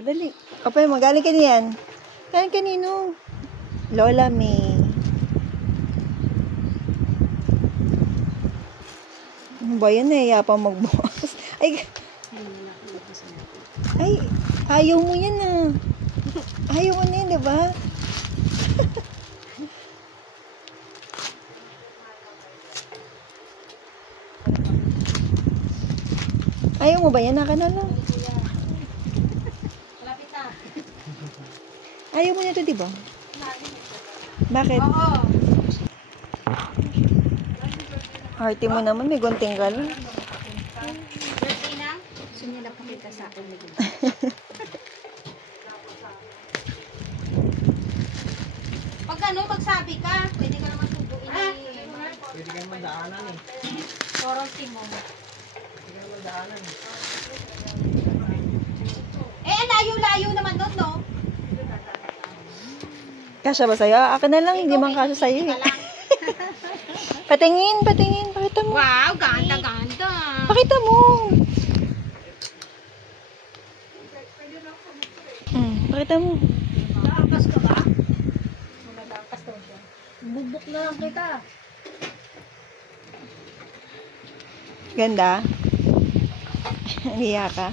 Dali. Kapay, magaling ka niyan. Galing kanino? Lola May. Ano ba yan eh? Yapang magbukas. Ay, ayaw mo yan ah. Ayaw mo na yan, diba? Ayaw mo ba yan? Naka na lang. Ayaw mo na ito, diba? Bakit? Oo. Arte mo naman, may gunting ka lang. Birthday na? Gusto niya na pakita sa akin. Pag ano, magsabi ka, pwede ka naman tubuin eh. Pwede ka naman daanan eh. Soronti mo. Pwede ka naman daanan eh. Eh, layo-layo naman nun, no? Kasya ba sa'yo? Akin na lang, hindi man kasya sa'yo eh. Patingin, patingin. Pakita mo. Wow, ganda, ganda. Pakita mo. Pakita mo. Nakakas ka ba? Nakakas daw siya. Bubuk na lang kita. Ganda. Niya ka.